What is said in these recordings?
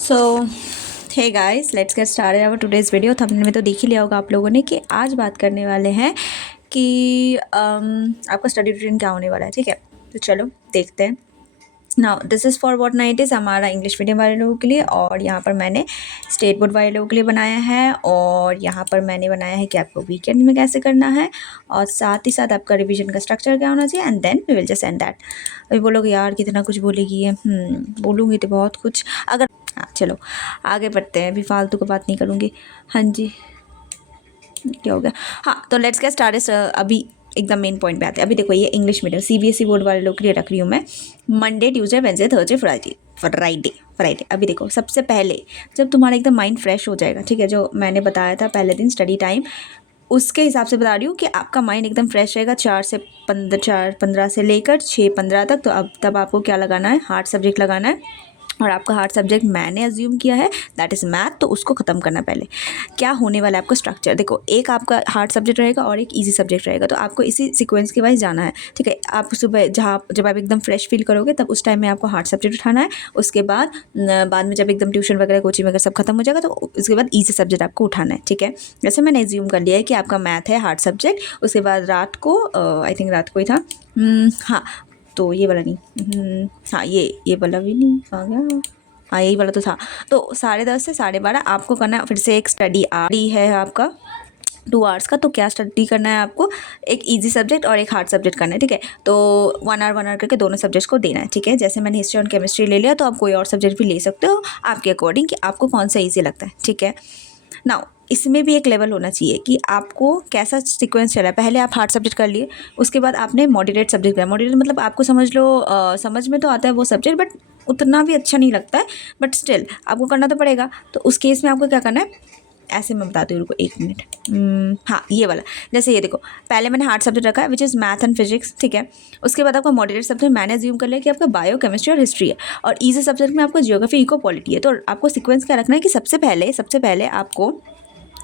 So hey guys, let's get started our today's video. Thumbnail में तो देख ही लिया होगा आप लोगों ने कि आज बात करने वाले हैं कि आपका स्टडी रूटीन क्या होने वाला है। ठीक है, तो चलो देखते हैं। Now this is for what night is हमारा इंग्लिश मीडियम वाले लोगों के लिए, और यहाँ पर मैंने स्टेट बोर्ड वाले लोगों के लिए बनाया है, और यहाँ पर मैंने बनाया है कि आपको वीकेंड में कैसे करना है, और साथ ही साथ आपका रिवीजन का स्ट्रक्चर क्या होना चाहिए, and then we will just end that. अभी बोलोगे यार कितना कुछ बोलेगी है, बोलूँगी तो बहुत कुछ। अगर हाँ चलो आगे बढ़ते हैं, अभी फालतू का बात नहीं करूँगी। हाँ जी, क्या हो गया। हाँ तो लेट्स गेट स्टार्टेड। अभी एकदम मेन पॉइंट पे आते हैं। अभी देखो, ये इंग्लिश मीडियम सीबीएसई बोर्ड वाले लोग के लिए रख रही हूँ मैं। Monday, Tuesday, Wednesday, Thursday, Friday. अभी देखो, सबसे पहले जब तुम्हारा एकदम माइंड फ्रेश हो जाएगा, ठीक है, जो मैंने बताया था पहले दिन स्टडी टाइम, उसके हिसाब से बता रही हूँ कि आपका माइंड एकदम फ्रेश रहेगा 4 से 15 से लेकर 6-15 तक। तो अब तब आपको क्या लगाना है, हार्ड सब्जेक्ट लगाना है। और आपका हार्ड सब्जेक्ट मैंने अज्यूम किया है दैट इज़ मैथ, तो उसको ख़त्म करना पहले। क्या होने वाला है आपका स्ट्रक्चर, देखो, एक आपका हार्ड सब्जेक्ट रहेगा और एक इजी सब्जेक्ट रहेगा, तो आपको इसी सीक्वेंस के वाइज जाना है। ठीक है, आप सुबह जब आप एकदम फ्रेश फील करोगे तब उस टाइम में आपको हार्ड सब्जेक्ट उठाना है। उसके बाद में जब एकदम ट्यूशन वगैरह कोचिंग वगैरह सब खत्म हो जाएगा तो उसके बाद ईजी सब्जेक्ट आपको उठाना है। ठीक है, जैसे मैंने एज्यूम कर लिया है कि आपका मैथ है हार्ड सब्जेक्ट। उसके बाद रात को आई थिंक रात को ही था, हाँ, तो ये वाला नहीं, हाँ ये वाला भी नहीं आ गया, हाँ यही वाला तो था। तो 10:30 से 12:30 आपको करना है फिर से एक स्टडी आवर है आपका 2 आवर्स का। तो क्या स्टडी करना है आपको, एक इजी सब्जेक्ट और एक हार्ड सब्जेक्ट करना है। ठीक है, तो 1 आवर करके दोनों सब्जेक्ट्स को देना है। ठीक है, जैसे मैंने हिस्ट्री और केमिस्ट्री ले लिया, तो आप कोई और सब्जेक्ट भी ले सकते हो आपके अकॉर्डिंग कि आपको कौन सा ईजी लगता है। ठीक है, नाउ इसमें भी एक लेवल होना चाहिए कि आपको कैसा सीक्वेंस चला है। पहले आप हार्ड सब्जेक्ट कर लिए, उसके बाद आपने मॉडरेट सब्जेक्ट किया। मॉडरेट मतलब आपको समझ लो, समझ में तो आता है वो सब्जेक्ट, बट उतना भी अच्छा नहीं लगता है, बट स्टिल आपको करना तो पड़ेगा। तो उस केस में आपको क्या करना है, ऐसे मैं बताती हूँ, रुको 1 मिनट। हाँ ये वाला, जैसे ये देखो, पहले मैंने हार्ड सब्जेक्ट रखा है which is math and physics. ठीक है, उसके बाद आपका मॉडरेट सब्जेक्ट मैंने अज्यूम कर लिया कि आपका बायो, केमिस्ट्री और हिस्ट्री है, और ईजी सब्जेक्ट में आपको जियोग्राफी, इको, पॉलिटी है। तो आपको सीक्वेंस क्या रखना है कि सबसे पहले आपको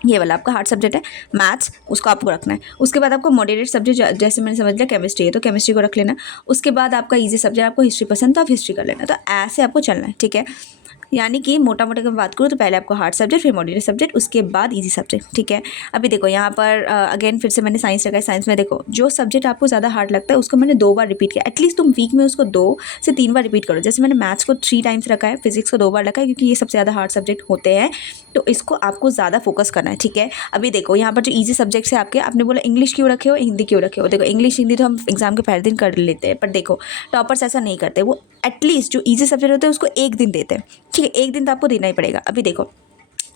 ये वाला आपका हार्ड सब्जेक्ट है मैथ्स, उसको आपको रखना है। उसके बाद आपको मॉडरेट सब्जेक्ट, जैसे मैंने समझ लिया केमिस्ट्री है तो केमिस्ट्री को रख लेना। उसके बाद आपका इजी सब्जेक्ट, आपको हिस्ट्री पसंद तो आप हिस्ट्री कर लेना। तो ऐसे आपको चलना है। ठीक है, यानी कि मोटा मोटा की बात करूँ तो पहले आपको हार्ड सब्जेक्ट, फिर मॉडरेट सब्जेक्ट, उसके बाद इजी सब्जेक्ट। ठीक है, अभी देखो यहाँ पर अगेन फिर से मैंने साइंस रखा है। साइंस में देखो, जो सब्जेक्ट आपको ज़्यादा हार्ड लगता है उसको मैंने 2 बार रिपीट किया। एटलीस्ट तुम वीक में उसको 2 से 3 बार रिपीट करो। जैसे मैंने मैथ्स को 3 टाइम्स रखा है, फिजिक्स को 2 बार रखा है, क्योंकि ये सबसे ज़्यादा हार्ड सब्जेक्ट होते हैं, तो इसको आपको ज़्यादा फोकस करना है। ठीक है, अभी देखो यहाँ पर जो ईजी सब्जेक्ट्स है आपके, आपने बोला इंग्लिश क्यों रखे हो, हिंदी क्यों रखे हो। देखो, इंग्लिश हिंदी तो हम एग्जाम के पहले दिन कर लेते हैं, पर देखो टॉपर्स ऐसा नहीं करते, वो एटलीस्ट जो ईजी सब्जेक्ट होते हैं उसको एक दिन देते हैं। ठीक है, एक दिन तो आपको देना ही पड़ेगा। अभी देखो,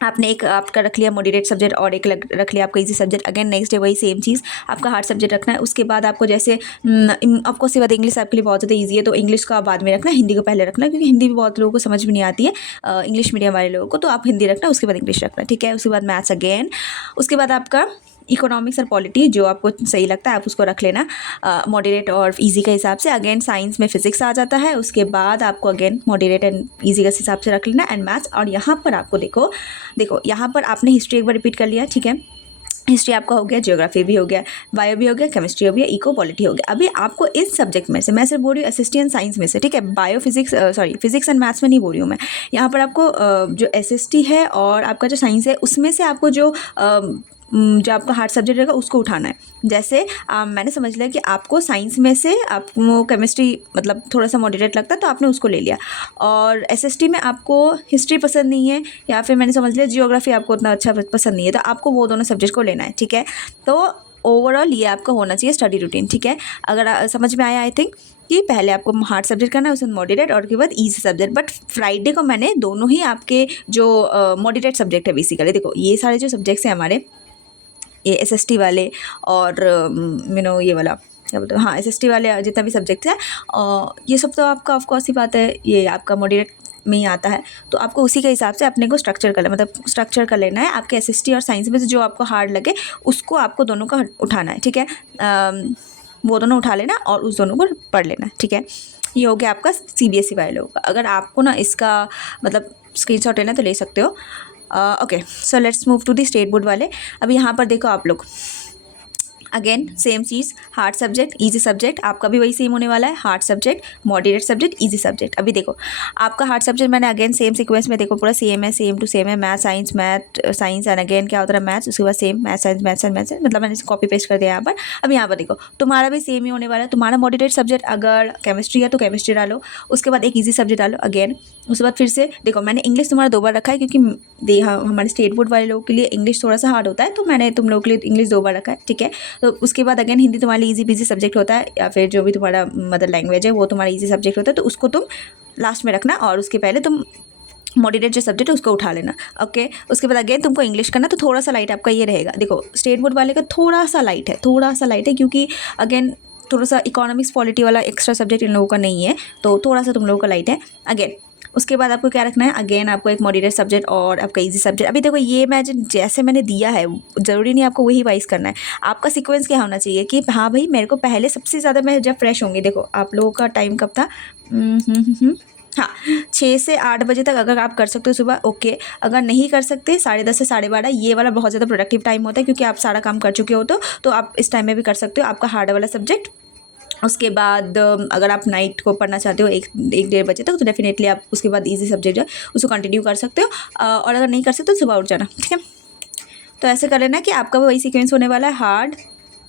आपने एक आपका रख लिया मॉडरेट सब्जेक्ट और एक रख लिया आपका easy subject. Again next day वही सेम चीज़, आपका हार्ड सब्जेक्ट रखना है। उसके बाद आपको जैसे ऑफकोर्स ये बात, इंग्लिश आपके लिए बहुत ज़्यादा ईजी है तो इंग्लिश का बाद में रखना है, हिंदी को पहले रखना है, क्योंकि हिंदी भी बहुत लोगों को समझ में नहीं आती है, इंग्लिश मीडियम वाले लोगों को। तो आप हिंदी रखना, उसके बाद इंग्लिश रखना। ठीक है, उसके बाद मैथ्स अगेन, उसके बाद आपका इकोनॉमिक्स और पॉलिटी, जो आपको सही लगता है आप उसको रख लेना मॉडरेट और इजी के हिसाब से। अगेन साइंस में फिजिक्स आ जाता है, उसके बाद आपको अगेन मॉडरेट एंड इजी के हिसाब से रख लेना, एंड मैथ्स। और यहाँ पर आपको देखो यहाँ पर आपने हिस्ट्री एक बार रिपीट कर लिया। ठीक है, हिस्ट्री आपका हो गया, जियोग्राफी भी हो गया, बायो भी हो गया, केमिस्ट्री हो गया, इको, पॉलिटी हो गया। अभी आपको इस सब्जेक्ट में से, मैं सिर्फ बोल रही हूँ एसएसटी साइंस में से, ठीक है, bio physics physics and maths में नहीं बोल रही हूँ मैं। यहाँ पर आपको जो एसएसटी है और आपका जो साइंस है, उसमें से आपको जो आपका हार्ड सब्जेक्ट रहेगा उसको उठाना है। जैसे मैंने समझ लिया कि आपको साइंस में से आपको केमिस्ट्री मतलब थोड़ा सा मॉडरेट लगता है तो आपने उसको ले लिया, और एसएसटी में आपको हिस्ट्री पसंद नहीं है, या फिर मैंने समझ लिया जियोग्राफी आपको उतना अच्छा पसंद नहीं है, तो आपको वो दोनों सब्जेक्ट को लेना है। ठीक है, तो ओवरऑल ये आपका होना चाहिए स्टडी रूटीन। ठीक है, अगर समझ में आया आई थिंक, कि पहले आपको हार्ड सब्जेक्ट करना है, उसमें मॉडरेट, और उसके बाद ईजी सब्जेक्ट। बट फ्राइडे को मैंने दोनों ही आपके जो मॉडरेट सब्जेक्ट है बेसिकली, देखो ये सारे जो सब्जेक्ट्स हैं हमारे, ये एसएसटी वाले और ये वाला क्या बोलते हैं, हाँ एसएसटी वाले जितना भी सब्जेक्ट्स है, ये सब तो आपका ऑफकोर्स ही बात है, ये आपका मॉडरेट में ही आता है। तो आपको उसी के हिसाब से अपने को स्ट्रक्चर कर लेना है। आपके एसएसटी और साइंस में से जो आपको हार्ड लगे उसको आपको दोनों का उठाना है। ठीक है, वो दोनों उठा लेना और उस दोनों को पढ़ लेना। ठीक है, ये हो गया आपका सीबीएसई वाले लोगों का। अगर आपको ना इसका मतलब स्क्रीनशॉट लेना तो ले सकते हो। Okay, so let's move to the state board वाले। अभी यहाँ पर देखो आप लोग, अगेन सेम चीज़, हार्ड सब्जेक्ट इजी सब्जेक्ट, आपका भी वही सेम होने वाला है, hard subject moderate subject easy subject. अभी देखो आपका हार्ड सब्जेक्ट मैंने अगेन सेम सीक्वेंस में देखो पूरा सेम है, सेम टू सेम है, मैथ साइंस एंड अगेन क्या होता है मैथ्स, उसके बाद सेम मैथ साइंस मतलब मैंने कॉपी पेस्ट कर दिया यहाँ पर। अब यहाँ पर देखो तुम्हारा भी सेम ही होने वाला है। तुम्हारा मॉडरेट सब्जेक्ट अगर केमिस्ट्री है तो केमिस्ट्री डालो, उसके बाद एक ईजी सब्जेक्ट डालो अगेन, उसके बाद फिर से देखो मैंने इंग्लिश तुम्हारा 2 बार रखा है क्योंकि हमारे स्टेट बोर्ड वाले लोगों के लिए इंग्लिश थोड़ा सा हार्ड होता है, तो मैंने तुम लोगों के लिए इंग्लिश 2 बार रखा है, ठीक है। तो उसके बाद अगेन हिंदी तुम्हारे लिए ईजी पीजी सब्जेक्ट होता है, या फिर जो भी तुम्हारा मदर लैंग्वेज है वो तुम्हारा ईजी सब्जेक्ट होता है, तो उसको तुम लास्ट में रखना और उसके पहले तुम मॉडरेट जो सब्जेक्ट है उसको उठा लेना, ओके। उसके बाद अगेन तुमको इंग्लिश करना, तो थोड़ा सा लाइट आपका ये रहेगा। देखो स्टेट बोर्ड वाले का थोड़ा सा लाइट है क्योंकि अगेन थोड़ा सा इकोनॉमिक्स पॉलिटी वाला एक्स्ट्रा सब्जेक्ट इन लोगों का नहीं है, तो थोड़ा सा तुम लोगों का लाइट है अगेन। उसके बाद आपको क्या रखना है, अगेन आपको एक मॉडरेट सब्जेक्ट और आपका इजी सब्जेक्ट। अभी देखो ये मैं जैसे मैंने दिया है ज़रूरी नहीं आपको वही वाइज करना है, आपका सीक्वेंस क्या होना चाहिए कि हाँ भाई मेरे को पहले सबसे ज़्यादा मैं जब फ्रेश होंगी, देखो आप लोगों का टाइम कब था, हाँ 6 से 8 बजे तक अगर आप कर सकते हो सुबह, ओके। अगर नहीं कर सकते 10:30 से 12:30, ये वाला बहुत ज़्यादा प्रोडक्टिव टाइम होता है क्योंकि आप सारा काम कर चुके हो, तो आप इस टाइम में भी कर सकते हो आपका हार्ड वाला सब्जेक्ट। उसके बाद अगर आप नाइट को पढ़ना चाहते हो 1-1:30 बजे तक, तो डेफिनेटली आप उसके बाद इजी सब्जेक्ट है उसको कंटिन्यू कर सकते हो, और अगर नहीं कर सकते तो सुबह उठ जाना, ठीक है। तो ऐसे कर लेना कि आपका वही सीक्वेंस होने वाला है,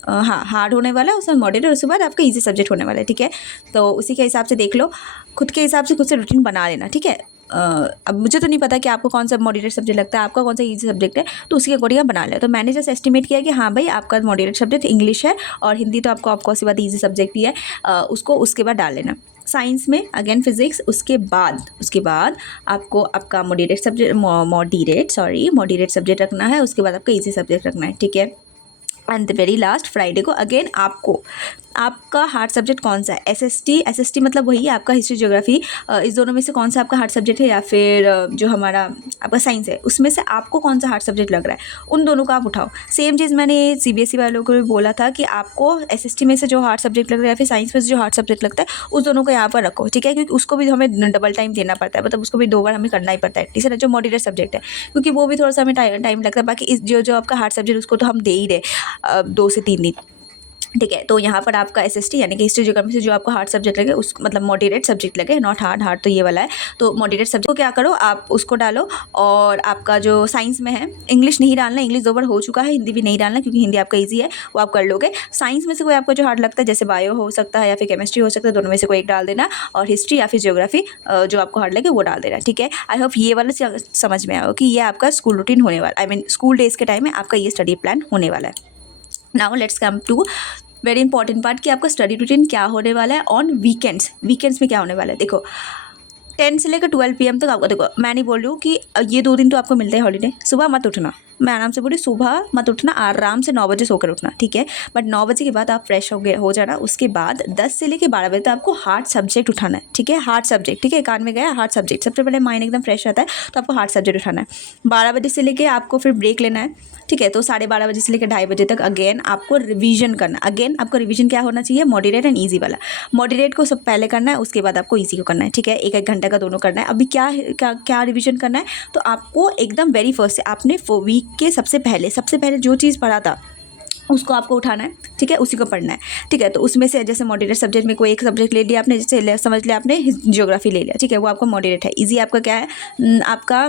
हार्ड होने वाला है, उसमें मॉडरेट और उसके बाद आपका इजी सब्जेक्ट होने वाला है, ठीक है। तो उसी के हिसाब से देख लो, खुद के हिसाब से खुद से रूटीन बना लेना, ठीक है। अब मुझे तो नहीं पता कि आपको कौन सा मॉडरेट सब्जेक्ट लगता है, आपका कौन सा इजी सब्जेक्ट है, तो उसके अकॉर्डिंग आप बना लिया। तो मैंने जैसे एस्टिमेट किया कि हाँ भाई आपका मॉडरेट सब्जेक्ट इंग्लिश है और हिंदी तो आपको ऑफकोर्स बात ईजी सब्जेक्ट ही है, उसको उसके बाद डाल लेना। साइंस में अगेन फिजिक्स, उसके बाद आपको आपका मॉडरेट सब्जेक्ट रखना है, उसके बाद आपका ईजी सब्जेक्ट रखना है, ठीक है। And the very last Friday को अगेन आपका हार्ड सब्जेक्ट कौन सा है, एसएसटी मतलब वही आपका हिस्ट्री ज्योग्राफी, इस दोनों में से कौन सा आपका हार्ड सब्जेक्ट है, या फिर जो हमारा आपका साइंस है उसमें से आपको कौन सा हार्ड सब्जेक्ट लग रहा है, उन दोनों को आप उठाओ। सेम चीज़ मैंने सीबीएसई वालों को भी बोला था कि आपको एसएसटी में से जो हार्ड सब्जेक्ट लग रहा है या फिर साइंस में से जो हार्ड सब्जेक्ट लगता है उस दोनों को यहाँ पर रखो, ठीक है, क्योंकि उसको भी हमें डबल टाइम देना पड़ता है, मतलब उसको भी 2 बार हमें करना ही पड़ता है, ठीक है, जो मॉडरेट सब्जेक्ट है, क्योंकि वो भी थोड़ा सा हमें टाइम लगता है। बाकी इस जो आपका हार्ड सब्जेक्ट उसको तो हम दे ही रहे 2 से 3 दिन, ठीक है। तो यहाँ पर आपका एसएसटी यानी कि हिस्ट्री ज्योग्राफी से जो आपको हार्ड सब्जेक्ट लगे उस मतलब मॉडरेट सब्जेक्ट लगे, नॉट हार्ड तो ये वाला है, तो मॉडरेट सब्जेक्ट को क्या करो आप उसको डालो। और आपका जो साइंस में है इंग्लिश नहीं डालना, इंग्लिश 2 बार हो चुका है, हिंदी भी नहीं डालना क्योंकि हिंदी आपका ईजी है वो आप कर लोगे। साइंस में से कोई आपको जो हार्ड लगता है जैसे बायो हो सकता है या फिर केमिस्ट्री हो सकता है, दोनों में से कोई एक डाल देना, और हिस्ट्री या फिर ज्योग्राफी जो आपको हार्ड लगे वो डाल देना, ठीक है। आई होप ये वाला समझ में आया कि ये आपका स्कूल रूटीन होने वाला, आई मीन स्कूल डेज के टाइम में आपका ये स्टडी प्लान होने वाला है। Now let's come to very important part कि आपका स्टडी रूटीन क्या होने वाला है ऑन वीकेंड्स में क्या होने वाला है। देखो 10 से लेकर 12 PM तक आपको, देखो मैं नहीं बोल रही हूँ कि ये 2 दिन तो आपको मिलते हैं हॉलीडे, सुबह मत उठना, मैं आराम से बोली सुबह मत उठना, आराम से 9 बजे सोकर उठना, ठीक है। बट 9 बजे के बाद आप फ्रेश हो जाना, उसके बाद 10 से लेकर 12 बजे तक आपको हार्ड सब्जेक्ट उठाना है, ठीक है, हार्ड सब्जेक्ट, ठीक है, कान में गया हार्ड सब्जेक्ट, सबसे पहले माइंड एकदम फ्रेश रहता है तो आपको हार्ड सब्जेक्ट उठाना है। 12 बजे से लेकर आपको फिर ब्रेक लेना है, ठीक है। तो 12:30 बजे से लेकर 2:30 बजे तक अगेन आपको रिवीजन करना, अगेन आपका रिवीजन क्या होना चाहिए, मॉडरेट एंड ईजी वाला। मॉडरेट को सब पहले करना है, उसके बाद आपको ईजी को करना है, ठीक है, 1-1 घंटा का दोनों करना है। अभी क्या रिवीजन करना है, तो आपको एकदम वेरी फर्स्ट से आपने वीक के सबसे पहले जो चीज़ पढ़ा था उसको आपको उठाना है, ठीक है, उसी को पढ़ना है, ठीक है। तो उसमें से जैसे मॉडरेट सब्जेक्ट में कोई एक सब्जेक्ट ले लिया आपने, जैसे समझ लिया आपने ज्योग्राफी ले लिया, ठीक है, वो आपका मॉडरेट है। ईजी आपका क्या है, आपका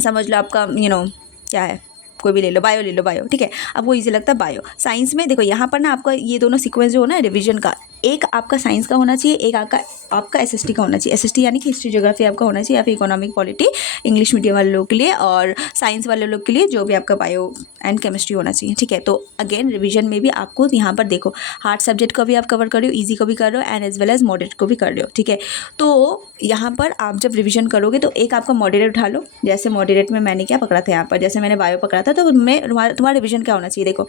समझ लो आपका क्या है, कोई भी ले लो, बायो ले लो, बायो, ठीक है, अब वो इजी लगता है बायो। साइंस में देखो यहाँ पर ना आपका ये दोनों सीक्वेंस जो होना है रिवीजन का, एक आपका साइंस का होना चाहिए, एक आपका एसएसटी का होना चाहिए। एसएसटी यानी कि हिस्ट्री ज्योग्राफी आपका होना चाहिए, या फिर इकोनॉमिक पॉलिटी इंग्लिश मीडियम वाले लोग के लिए, और साइंस वाले लोग के लिए जो भी आपका बायो एंड केमिस्ट्री होना चाहिए, ठीक है। तो अगेन रिवीजन में भी आपको यहाँ पर देखो हार्ड सब्जेक्ट को भी आप कवर कर रहे हो, ईजी को भी कर रहे हो, and as well as moderate को भी कर रहे हो, ठीक है। तो यहाँ पर आप जब रिवीजन करोगे तो एक आपका मॉडरेट उठा लो, जैसे मॉडरेट में मैंने क्या पकड़ा था यहाँ पर, जैसे मैंने बायो पकड़ा था, तो उनमें तुम्हारा रिवीजन क्या होना चाहिए, देखो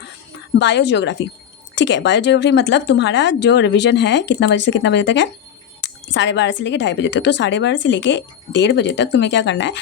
बायो ज्योग्राफी, ठीक है। बायो ज्योग्राफी मतलब तुम्हारा जो रिवीजन है कितना बजे से कितना बजे तक है, 12:30 से लेकर 2:30 बजे तक। तो 12:30 से लेकर 1:30 बजे तक तुम्हें क्या करना है,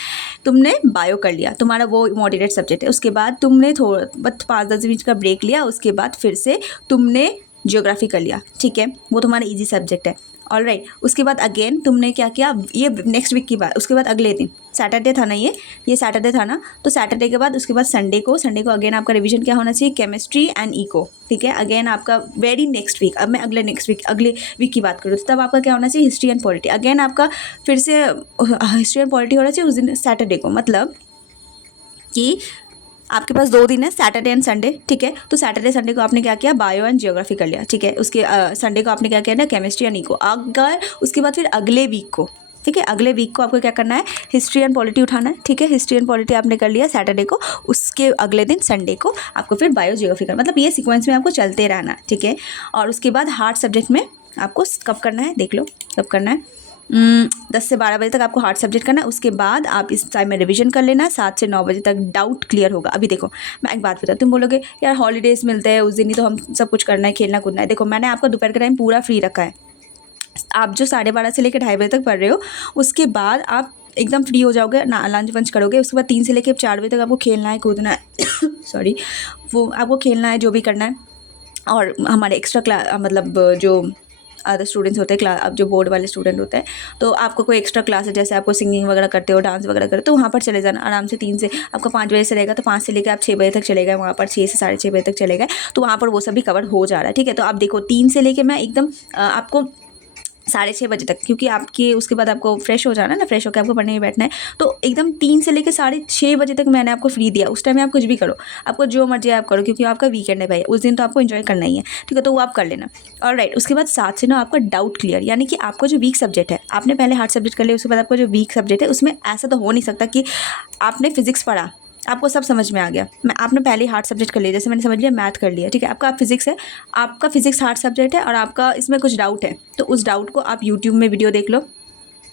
तुमने बायो कर लिया, तुम्हारा वो मॉडरेट सब्जेक्ट है, उसके बाद तुमने थोड़ा बस 5-10 मिनट का ब्रेक लिया, उसके बाद फिर से तुमने ज्योग्राफी कर लिया, ठीक है, वो तुम्हारा इजी सब्जेक्ट है। ऑलराइट। उसके बाद अगेन तुमने क्या किया, ये नेक्स्ट वीक की बात, उसके बाद अगले दिन सैटरडे था ना, ये सैटरडे था ना, तो सैटरडे के बाद उसके बाद संडे को अगेन आपका रिवीजन क्या होना चाहिए, केमिस्ट्री एंड इको, ठीक है। अगेन आपका वेरी नेक्स्ट वीक, अब मैं अगले वीक की बात करूँ तो तब आपका क्या होना चाहिए, हिस्ट्री एंड पॉलिटी। अगेन आपका फिर से हिस्ट्री एंड पॉलिटी होना चाहिए उस दिन सैटरडे को, मतलब कि आपके पास 2 दिन है, सैटरडे एंड संडे, ठीक है। तो सैटरडे संडे को आपने क्या किया, बायो एंड जियोग्राफी कर लिया, ठीक है। उसके संडे को आपने क्या किया ना, केमिस्ट्री एंड इको। अगर उसके बाद फिर अगले वीक को, ठीक है, अगले वीक को आपको क्या करना है, हिस्ट्री एंड पॉलिटी उठाना है, ठीक है। हिस्ट्री एंड पॉलिटी आपने कर लिया सैटरडे को, उसके अगले दिन संडे को आपको फिर बायो जियोग्राफी करना, मतलब ये सीक्वेंस में आपको चलते रहना, ठीक है। और उसके बाद हार्ड सब्जेक्ट में आपको कब करना है, देख लो कब करना है, 10 से 12 बजे तक आपको हार्ड सब्जेक्ट करना है। उसके बाद आप इस टाइम में रिवीजन कर लेना, 7 से 9 बजे तक डाउट क्लियर होगा। अभी देखो मैं एक बात बता, तुम बोलोगे यार हॉलीडेज़ मिलते हैं उस दिन ही तो हम सब कुछ करना है, खेलना कूदना है। देखो मैंने आपका दोपहर का टाइम पूरा फ्री रखा है, आप जो 12:30 से लेकर 2:30 बजे तक पढ़ रहे हो, उसके बाद आप एकदम फ्री हो जाओगे ना, लंच वंच करोगे, उसके बाद 3 से लेकर 4 बजे तक आपको खेलना है कूदना है सॉरी, वो आपको खेलना है जो भी करना है। और हमारे एक्स्ट्रा क्लास मतलब जो अदर स्टूडेंट्स होते हैं, अब जो बोर्ड वाले स्टूडेंट होते हैं, तो आपको कोई एक्स्ट्रा क्लास है, जैसे आपको सिंगिंग वगैरह करते हो, डांस वगैरह करते हो, तो वहाँ पर चले जाना आराम से। 3 से आपका 5 बजे से रहेगा, तो 5 से लेकर आप 6 बजे तक चले गए वहाँ पर, 6 से 6:30 बजे तक चले गए, तो वहाँ पर वो सब भी कवर हो जा रहा है, ठीक है। तो आप देखो 3 से लेकर मैं एकदम आपको 6:30 बजे तक, क्योंकि आपके उसके बाद आपको फ्रेश हो जाना है ना, फ्रेश होकर आपको पढ़ने में बैठना है, तो एकदम 3 से लेकर 6:30 बजे तक मैंने आपको फ्री दिया। उस टाइम में आप कुछ भी करो, आपको जो मर्जी आप करो, क्योंकि आपका वीकेंड है भाई, उस दिन तो आपको एंजॉय करना ही है, ठीक है, तो वो आप कर लेना। और राइट, उसके बाद 7 से 9 आपका डाउट क्लियर, यानी कि आपका जो वीक सब्जेक्ट है, आपने पहले हार्ड सब्जेक्ट कर लिया, उसके बाद आपका जो वीक सब्जेक्ट है, उसमें ऐसा तो हो नहीं सकता कि आपने फिजिक्स पढ़ा, आपको सब समझ में आ गया, मैं आपने पहले ही हार्ड सब्जेक्ट कर लिया, जैसे मैंने समझ लिया मैथ कर लिया, ठीक है। आपका फिजिक्स है, आपका फिजिक्स हार्ड सब्जेक्ट है और आपका इसमें कुछ डाउट है, तो उस डाउट को आप यूट्यूब में वीडियो देख लो,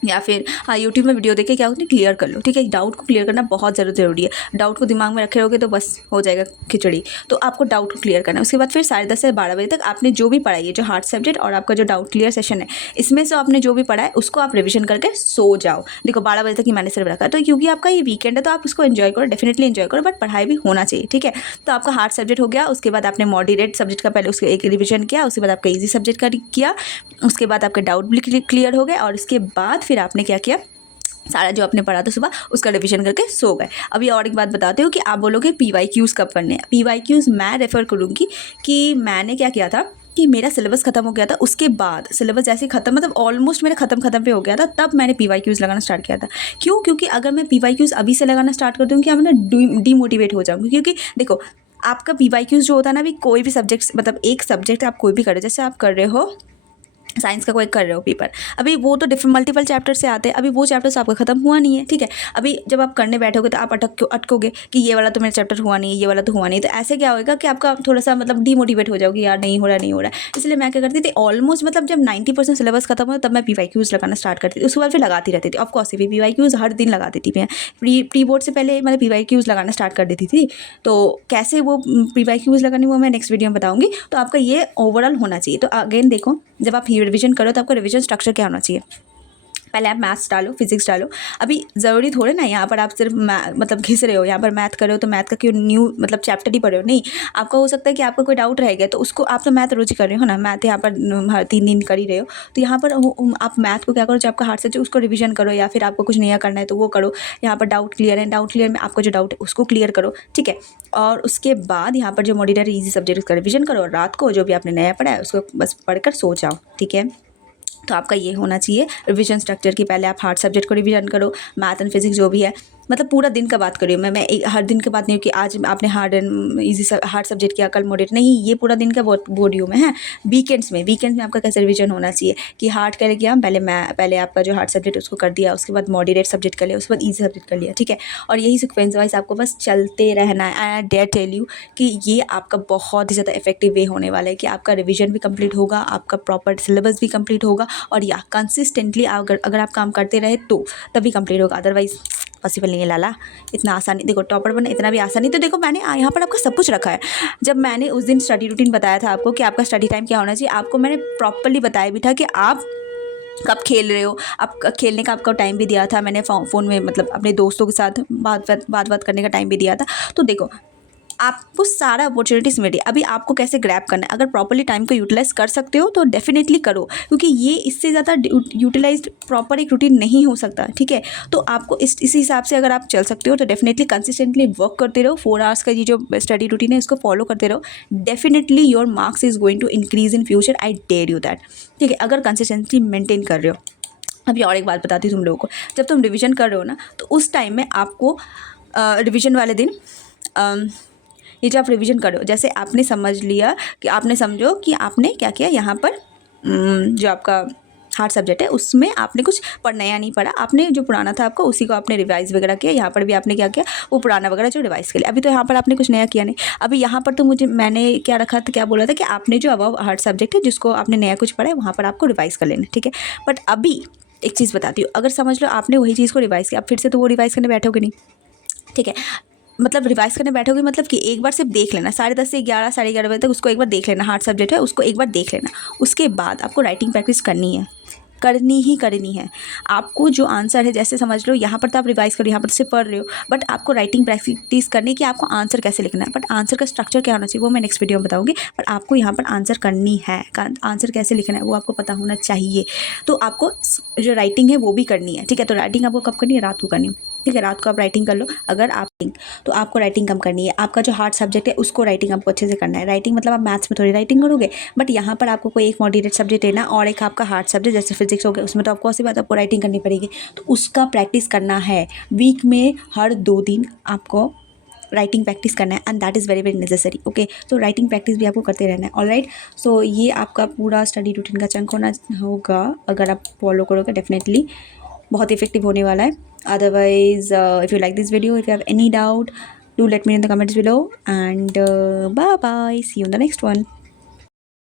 या फिर हाँ यूट्यूब में वीडियो देख के क्या होता है क्लियर कर लो, ठीक है। डाउट को क्लियर करना बहुत ज़्यादा ज़रूरी है, डाउट को दिमाग में रखे रहोगे तो बस हो जाएगा खिचड़ी। तो आपको डाउट को क्लियर करना है। उसके बाद फिर 10:30 से 12 बजे तक आपने जो भी पढ़ा है, जो हार्ड सब्जेक्ट और आपका जो डाउट क्लियर सेशन है, इसमें से आपने जो भी पढ़ा है उसको आप रिविजन करके सो जाओ। देखो 12 बजे तक ही मैंने सिर्फ रखा है, तो क्योंकि आपका ये वीकेंड है तो आप उसको एंजॉय करो, डेफिनेटली एंजॉय करो, बट पढ़ाई भी होना चाहिए, ठीक है। तो आपका हार्ड सब्जेक्ट हो गया, उसके बाद आपने मॉडरेट सब्जेक्ट का पहले उसका एक रिविजन किया, उसके बाद आपका ईजी सब्जेक्ट का किया, उसके बाद आपका डाउट भी क्लियर हो गया, और उसके बाद फिर आपने क्या किया, सारा जो आपने पढ़ा था सुबह उसका रिवीजन करके सो गए। अभी और एक बात बताते हो कि आप बोलोगे PYQs कब पढ़ने हैं। PYQs मैं रेफ़र करूँगी कि मैंने क्या किया था कि मेरा सिलेबस खत्म हो गया था, उसके बाद सिलेबस जैसे खत्म, मतलब ऑलमोस्ट मेरा खत्म पे हो गया था, तब मैंने PYQs लगाना स्टार्ट किया था। क्यों? क्योंकि अगर मैं PYQs अभी से लगाना स्टार्ट कर दूँ कि मैं डीमोटिवेट हो जाऊँगी, क्योंकि देखो आपका PYQs जो होता है ना, अभी कोई भी सब्जेक्ट, मतलब एक सब्जेक्ट आप कोई भी कर रहे हो, जैसे आप कर रहे हो साइंस का कोई कर रहे हो पेपर, अभी वो तो मल्टीपल चैप्टर से आते हैं, अभी वो चैप्टर्स आपका खत्म हुआ नहीं है, ठीक है। अभी जब आप करने बैठोगे तो आप अटकोगे कि ये वाला तो मेरा चैप्टर हुआ नहीं है, ये वाला तो हुआ नहीं, तो ऐसे क्या होगा कि आपका थोड़ा सा मतलब डीमोटिवेट हो जाओगे, यार नहीं हो रहा। इसलिए मैं क्या करती थी, ऑलमोस्ट मतलब जब 90% सिलेबस खत्म हो तब मैं PYQs लगाना स्टार्ट करती थी, उसके बाद फिर लगाती रहती थी। ऑफकोर्स PYQs हर दिन लगाती थी मैं, प्री बोर्ड से पहले मैंने PYQs लगाना स्टार्ट कर देती थी। तो कैसे वो PYQs लगानी वो मैं नेक्स्ट वीडियो में बताऊँगी। तो आपका ये ओवरऑल होना चाहिए। तो अगेन देखो, जब आप रिविजन करो तो आपका रिविजन स्ट्रक्चर क्या होना चाहिए, पहले आप मैथ्स डालो, फिजिक्स डालो। अभी ज़रूरी थोड़े ना यहाँ पर आप सिर्फ मतलब घिस रहे हो, यहाँ पर मैथ कर रहे हो तो मैथ का क्यों न्यू मतलब चैप्टर ही पढ़ रहे हो, नहीं। आपका हो सकता है कि आपका कोई डाउट रह गया, तो उसको आप तो मैथ रोज कर रहे हो ना, मैथ यहाँ पर हर 3 दिन कर ही रहे हो, तो यहाँ पर आप मैथ को क्या करो, जो आपका हार्ड सब्जेक्ट उसको रिविजन करो, या फिर आपको कुछ नया करना है तो वो करो। यहाँ पर डाउट क्लियर है, डाउट क्लियर में आपका जो डाउट है उसको क्लियर करो, ठीक है। और उसके बाद यहाँ पर जो मॉड्यूलर ईजी सब्जेक्ट उसका रिविजन करो, और रात को जो भी आपने नया पढ़ा है उसको बस पढ़कर सो जाओ, ठीक है। तो आपका ये होना चाहिए रिवीजन स्ट्रक्चर की, पहले आप हार्ड सब्जेक्ट को रिवीजन करो, मैथ एंड फिजिक्स जो भी है, मतलब पूरा दिन का बात करिए। मैं हर दिन की बात नहीं कि आज आपने hard and easy hard subject किया, कल मॉडरेट, नहीं, ये पूरा दिन का बोर्डियो में है। वीकेंड्स में आपका कैसे रिवीजन होना चाहिए कि हार्ड कर किया, पहले आपका जो हार्ड सब्जेक्ट उसको कर दिया, उसके बाद मॉडरेट सब्जेक्ट कर लिया, उसके बाद ईजी सब्जेक्ट कर लिया, ठीक है। और यही सिक्वेंस वाइज आपको बस चलते रहना है। आई डेयर टेल यू कि ये आपका बहुत ही ज़्यादा इफेक्टिव वे होने वाला है कि आपका रिविजन भी कंप्लीट होगा, आपका प्रॉपर सिलेबस भी कंप्लीट होगा, और या कंसिस्टेंटली अगर आप काम करते रहे तो तभी कंप्लीट होगा, अदरवाइज पॉसिबल नहीं है लाला, इतना आसान नहीं। देखो टॉपर बनना इतना भी आसान नहीं। तो देखो मैंने यहाँ पर आपका सब कुछ रखा है। जब मैंने उस दिन स्टडी रूटीन बताया था आपको कि आपका स्टडी टाइम क्या होना चाहिए, आपको मैंने प्रॉपरली बताया भी था कि आप कब खेल रहे हो, आप खेलने का आपका टाइम भी दिया था मैंने, फ़ोन में मतलब अपने दोस्तों के साथ बात करने का टाइम भी दिया था। तो देखो आपको सारा अपॉर्चुनिटीज़ मिली। अभी आपको कैसे ग्रैब करना है, अगर प्रॉपर्ली टाइम को यूटिलाइज कर सकते हो तो डेफिनेटली करो, क्योंकि ये इससे ज़्यादा यूटिलाइज प्रॉपर एक रूटीन नहीं हो सकता, ठीक है। तो आपको इसी हिसाब से अगर आप चल सकते हो तो डेफिनेटली कंसिस्टेंटली वर्क करते रहो। 4 आवर्स का ये जो स्टडी रूटीन है इसको फॉलो करते रहो, definitely your marks is going to increase in future, I dare you that, ठीक है, अगर कंसिस्टेंसी मेंटेन कर रहे हो। अभी और एक बात बताती हूँ तुम लोगों को, जब तुम रिविजन कर रहे हो ना तो उस टाइम में आपको रिविजन वाले दिन ये जो आप रिवीजन करो, जैसे आपने समझ लिया कि आपने समझो कि आपने क्या किया यहाँ पर, जो आपका हार्ड सब्जेक्ट है उसमें आपने कुछ नया नहीं पढ़ा, आपने जो पुराना था आपको उसी को आपने रिवाइज वगैरह किया। यहाँ पर भी आपने क्या किया, वो पुराना वगैरह जो रिवाइज कर लिया। अभी तो यहाँ पर आपने कुछ नया किया नहीं। अभी यहाँ पर तो मैंने क्या रखा था, क्या बोला था कि आपने जो अब हार्ड सब्जेक्ट है जिसको आपने नया कुछ पढ़ा है वहाँ पर आपको रिवाइज कर लेना, ठीक है। बट अभी एक चीज़ बताती हूँ, अगर समझ लो आपने वही चीज़ को रिवाइज किया, आप फिर से तो वो रिवाइज करने बैठोगे नहीं, ठीक है। मतलब रिवाइज करने बैठोगे मतलब कि एक बार सिर्फ देख लेना, 10:30 से 11, 11:30 बजे तक उसको एक बार देख लेना, हार्ड सब्जेक्ट है उसको एक बार देख लेना। उसके बाद आपको राइटिंग प्रैक्टिस करनी है, करनी है। आपको जो आंसर है, जैसे समझ लो यहाँ पर तो आप रिवाइज करो, यहाँ पर सिर्फ पढ़ रहे हो, बट आपको राइटिंग प्रैक्टिस करनी है कि आपको आंसर कैसे लिखना है। बट आंसर का स्ट्रक्चर क्या होना चाहिए वो मैं नेक्स्ट वीडियो में बताऊंगी, बट आपको यहाँ पर आंसर करनी है, आंसर कैसे लिखना है वो आपको पता होना चाहिए। तो आपको जो राइटिंग है वो भी करनी है, ठीक है। तो राइटिंग आपको कब करनी है, रात को करनी है, ठीक है। रात को आप राइटिंग कर लो। अगर आप तो आपको राइटिंग कम करनी है, आपका जो हार्ड सब्जेक्ट है उसको राइटिंग आपको अच्छे से करना है। राइटिंग मतलब आप मैथ्स में थोड़ी राइटिंग करोगे, बट यहाँ पर आपको कोई एक मॉडरेट सब्जेक्ट लेना और एक आपका हार्ड सब्जेक्ट जैसे फिजिक्स हो गया, उसमें तो आपको ऐसी बात आपको राइटिंग करनी पड़ेगी, तो उसका प्रैक्टिस करना है। वीक में हर 2 दिन आपको राइटिंग प्रैक्टिस करना है, and that is very very necessary, okay. तो राइटिंग प्रैक्टिस भी आपको करते रहना है, ऑलराइट। सो ये आपका पूरा स्टडी रूटीन का चंक होगा, अगर आप फॉलो करोगे डेफिनेटली बहुत इफेक्टिव होने वाला है। Otherwise if you like this video, if you have any doubt, do let me know in the comments below, and bye bye, see you in the next one.